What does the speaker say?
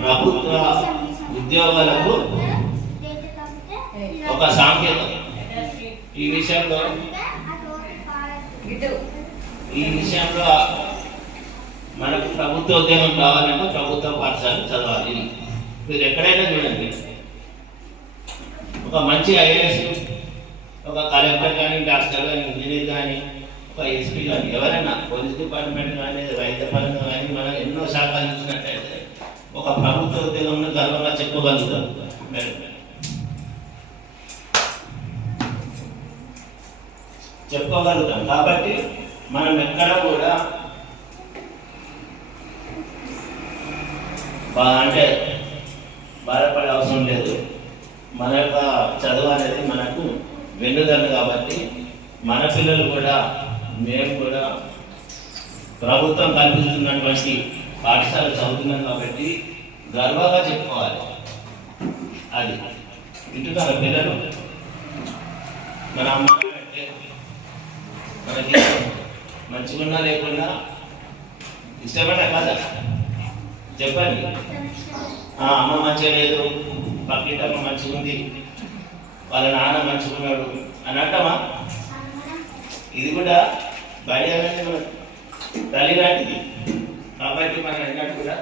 ప్రభుత్వ ఉద్యోగాలకు ఒక సాంకేతం. ఈ విషయంలో మనకు ప్రభుత్వ ఉద్యోగం కావాలంటే ప్రభుత్వ పాఠశాల చదవాలి. మీరు ఎక్కడైనా చూడండి, ఒక మంచి ఐఏఎస్, ఒక కలెక్టర్ కానీ, డాక్టర్ కానీ, ఇంజనీర్ కానీ, ఒక ఎస్పీ కానీ, ఎవరైనా పోలీస్ డిపార్ట్మెంట్ కానీ, వైద్య పరంగా కానీ, మనం ఎన్నో శాఖలు చూసినట్లయితే ఒక ప్రభుత్వ ఉద్యోగంలో గర్వంగా చెప్పుకోగలుగుతాం. కాబట్టి మనం ఎక్కడ కూడా అంటే బాధపడే అవసరం లేదు. మన యొక్క చదువు అనేది మనకు వెన్నుదన్ను. కాబట్టి మన పిల్లలు కూడా, మేము కూడా ప్రభుత్వం కల్పిస్తున్నటువంటి పాఠశాల చదువుతున్నాం కాబట్టి గర్వంగా చెప్పుకోవాలి. అది వింటున్నారు పిల్లలు. మన అమ్మ అంటే మనకి మంచిగున్నా లేకున్నా ఇష్టపడ్డా కదా చెప్పండి. అమ్మ మంచిగా లేదు, పక్కింటమ్మ మంచిగా ఉంది, వాళ్ళ నాన్న మంచిగున్నాడు అని అంటామా? ఇది కూడా భార్య అనేది మన తల్లి లాంటిది. కాబట్టి మనం అన్నట్టు కూడా